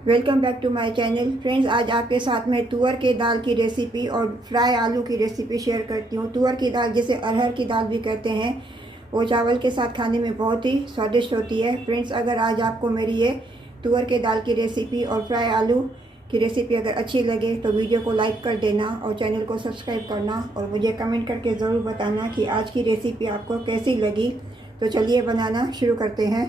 Welcome back to my channel friends. आज आपके साथ में तुअर की दाल की रेसिपी और फ्राई आलू की रेसिपी शेयर करती हूँ। तुअर की दाल जिसे अरहर की दाल भी कहते हैं, वो चावल के साथ खाने में बहुत ही स्वादिष्ट होती है। फ्रेंड्स, अगर आज आपको मेरी ये तुअर के दाल की रेसिपी और फ्राई आलू की रेसिपी अगर अच्छी लगे तो वीडियो को लाइक कर देना और चैनल को सब्सक्राइब करना और मुझे कमेंट करके ज़रूर बताना कि आज की रेसिपी आपको कैसी लगी। तो चलिए बनाना शुरू करते हैं।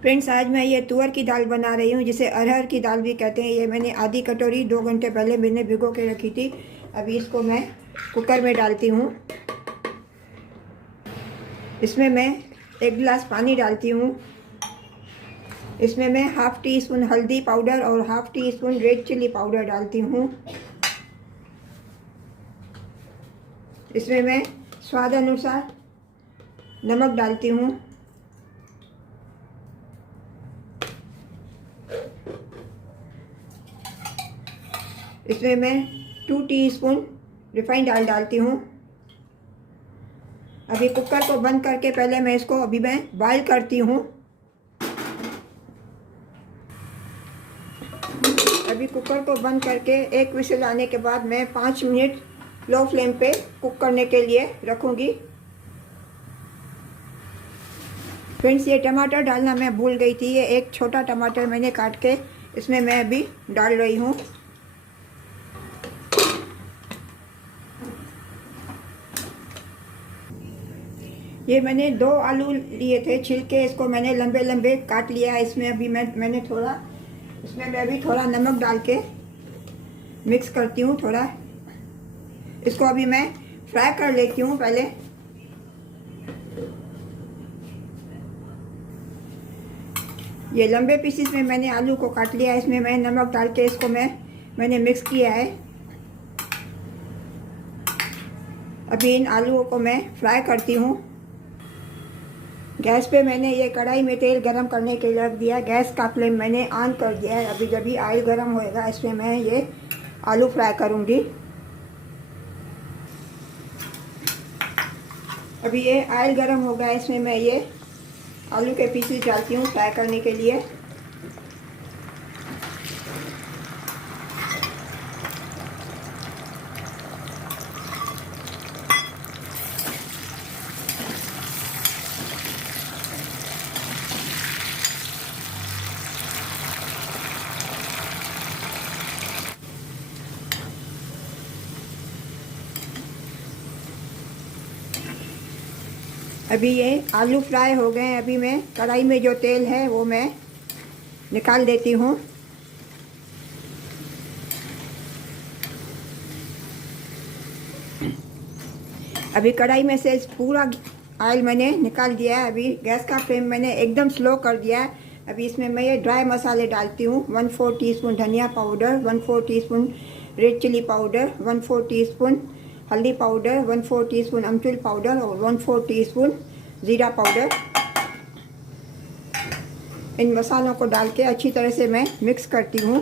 फ्रेंड्स, आज मैं ये तुअर की दाल बना रही हूँ जिसे अरहर की दाल भी कहते हैं। ये मैंने आधी कटोरी 2 घंटे पहले मैंने भिगो के रखी थी। अभी इसको मैं कुकर में डालती हूँ। इसमें मैं 1 गिलास पानी डालती हूँ। इसमें मैं हाफ़ टी स्पून हल्दी पाउडर और half tea spoon red chilli powder डालती हूँ। इसमें मैं स्वाद अनुसार नमक डालती हूँ। इसमें मैं 2 टीस्पून रिफाइंड ऑयल डालती हूँ। अभी कुकर को बंद करके पहले मैं इसको बॉईल करती हूँ। अभी कुकर को बंद करके 1 विसिल आने के बाद मैं 5 मिनट लो फ्लेम पे कुक करने के लिए रखूँगी। फ्रेंड्स, ये टमाटर डालना मैं भूल गई थी। ये एक छोटा टमाटर मैंने काट के इसमें मैं अभी डाल रही हूँ। ये मैंने 2 आलू लिए थे छिलके, इसको मैंने लंबे लंबे काट लिया है। इसमें अभी मैंने थोड़ा नमक डाल के मिक्स करती हूँ थोड़ा। इसको अभी मैं फ्राई कर लेती हूँ पहले। ये लंबे पीसेस में मैंने आलू को काट लिया है। इसमें मैं नमक डाल के इसको मैंने मिक्स किया है। अभी इन आलूओं को मैं फ्राई करती हूँ। गैस पे मैंने ये कढ़ाई में तेल गरम करने के लिए रख दिया। गैस का फ्लेम मैंने ऑन कर दिया है। अभी जब भी ऑयल गरम होएगा इसमें मैं ये आलू फ्राई करूँगी। अभी ये ऑयल गरम हो गया, इसमें मैं ये आलू के पीसेस डालती हूँ फ्राई करने के लिए। अभी ये आलू फ्राई हो गए हैं। अभी मैं कढ़ाई में जो तेल है वो मैं निकाल देती हूँ। अभी कढ़ाई में से पूरा ऑयल मैंने निकाल दिया है। अभी गैस का फ्लेम मैंने एकदम स्लो कर दिया है। अभी इसमें मैं ये ड्राई मसाले डालती हूँ। 1/4 टीस्पून धनिया powder, 1/4 teaspoon red chilli powder, 1/4 teaspoon हल्दी पाउडर, 1/4 टीस्पून अमचूर पाउडर और 1/4 टीस्पून ज़ीरा पाउडर। इन मसालों को डाल के अच्छी तरह से मैं मिक्स करती हूँ।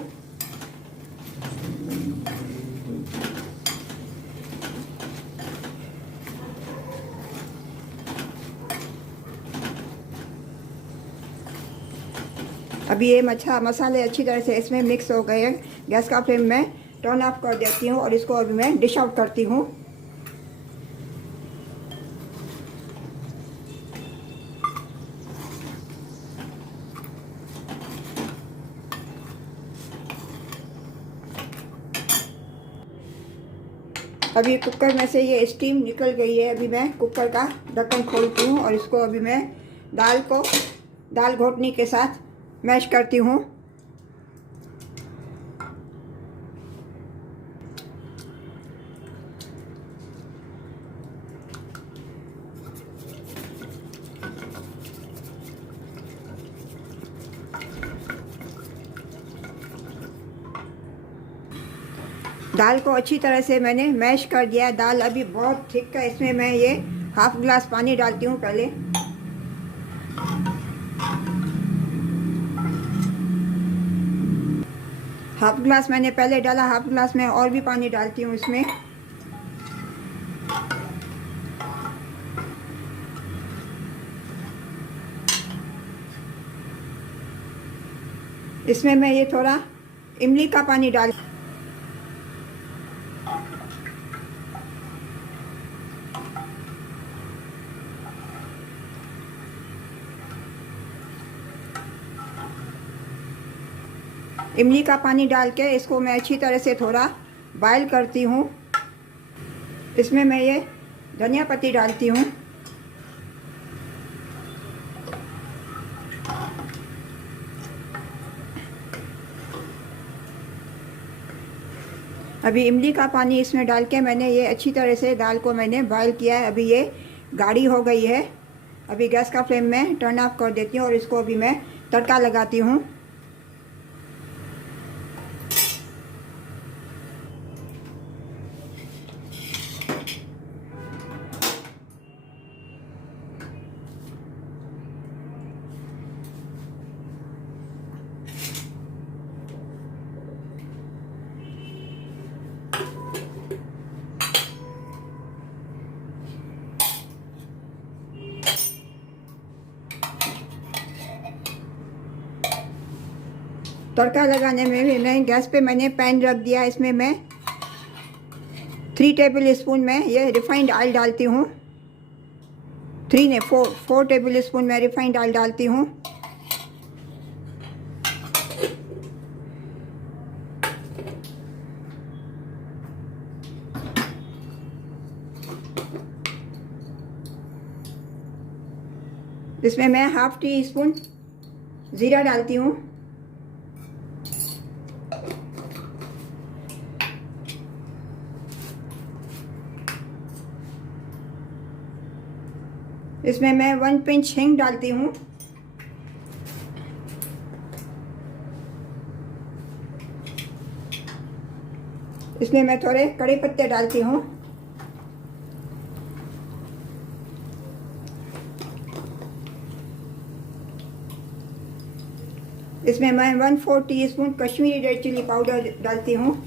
अभी ये मसाले अच्छी तरह से इसमें मिक्स हो गए हैं। गैस का फ्लेम मैं टर्न ऑफ कर देती हूँ और इसको अभी मैं डिश आउट करती हूँ। अभी कुकर में से ये स्टीम निकल गई है। अभी मैं कुकर का ढक्कन खोलती हूँ और इसको अभी मैं दाल घोटनी के साथ मैश करती हूँ। दाल को अच्छी तरह से मैंने मैश कर दिया है। दाल अभी बहुत थिक है। इसमें मैं ये हाफ गिलास पानी डालती हूँ पहले। हाफ गिलास मैंने पहले डाला, हाफ गिलास में और भी पानी डालती हूँ इसमें। इसमें मैं ये थोड़ा इमली का पानी डाल, इमली का पानी डाल के इसको मैं अच्छी तरह से थोड़ा बॉयल करती हूँ। इसमें मैं ये धनिया पत्ती डालती हूँ। अभी इमली का पानी इसमें डाल के मैंने ये अच्छी तरह से दाल को मैंने बॉयल किया है। अभी ये गाढ़ी हो गई है। अभी गैस का फ्लेम में टर्न ऑफ कर देती हूँ और इसको अभी मैं तड़का लगाती हूँ। तड़का लगाने में भी मैं गैस पे मैंने पैन रख दिया। इसमें मैं 3 टेबल स्पून में ये रिफाइंड ऑयल डालती हूँ। 4 टेबल स्पून में रिफाइंड ऑयल डालती हूँ। इसमें मैं ½ टी स्पून ज़ीरा डालती हूँ। इसमें मैं 1 पिंच हींग डालती हूँ। इसमें मैं थोड़े कड़ी पत्ते डालती हूँ। इसमें मैं 1/4 teaspoon Kashmiri red chilli powder डालती हूँ।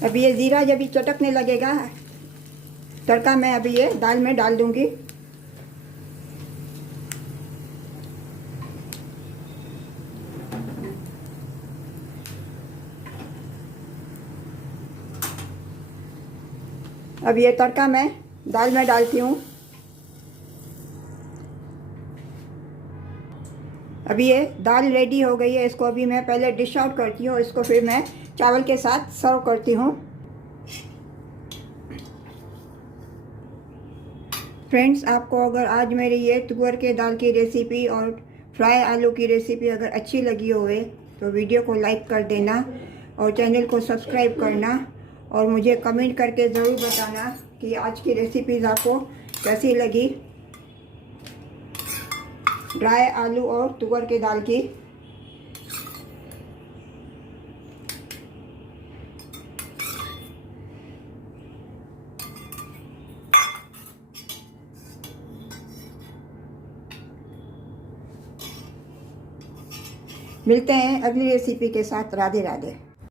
अभी ये ज़ीरा जब भी चटकने लगेगा तड़का मैं अभी ये दाल में डाल दूंगी। अब ये तड़का मैं दाल में डालती हूँ। अभी ये दाल रेडी हो गई है। इसको अभी मैं पहले डिश आउट करती हूँ, इसको फिर मैं चावल के साथ सर्व करती हूँ। फ्रेंड्स, आपको अगर आज मेरी ये तुअर के दाल की रेसिपी और फ्राई आलू की रेसिपी अगर अच्छी लगी होवे तो वीडियो को लाइक कर देना और चैनल को सब्सक्राइब करना और मुझे कमेंट करके ज़रूर बताना कि आज की रेसिपीज़ आपको कैसी लगी। ड्राई आलू और तुअर के दाल की। मिलते हैं अगली रेसिपी के साथ। राधे राधे।